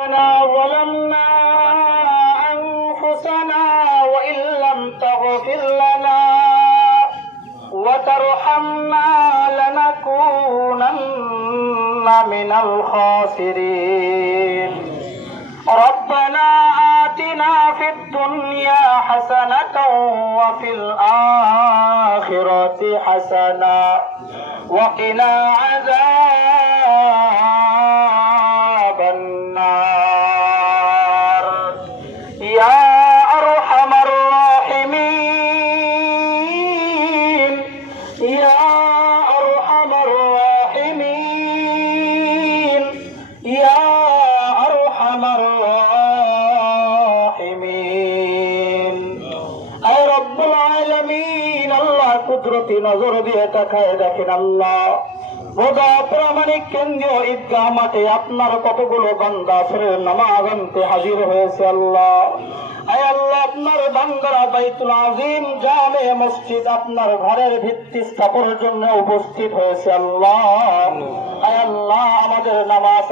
ظلمنا أنفسنا وإن لم تغفر لنا وترحمنا لنكونن من الخاسرين ربنا آتنا في الدنيا حسنة وفي الآخرة حسنة وقنا عذاب النار يا أرحم الراحمين يا أرحم الراحمين يا أرحم الراحمين أي رب العالمين الله قدرتي نظر দিয়ে তাকায় দেখেন আল্লাহ খোদা প্রামাণিক কেন্দ্রীয় ঈদগাহ মাঠে আপনার কতগুলো বান্দা ফেরের নামাজ আনতে হাজির হয়েছে আল্লাহ। আয় আল্লাহ, আপনার বান্দারা বাইতুল আজিম জামে মসজিদ আপনার ঘরের ভিত্তি স্থাপনের জন্য উপস্থিত হয়েছে আল্লাহ। আয় আল্লাহ, আমাদের নামাজ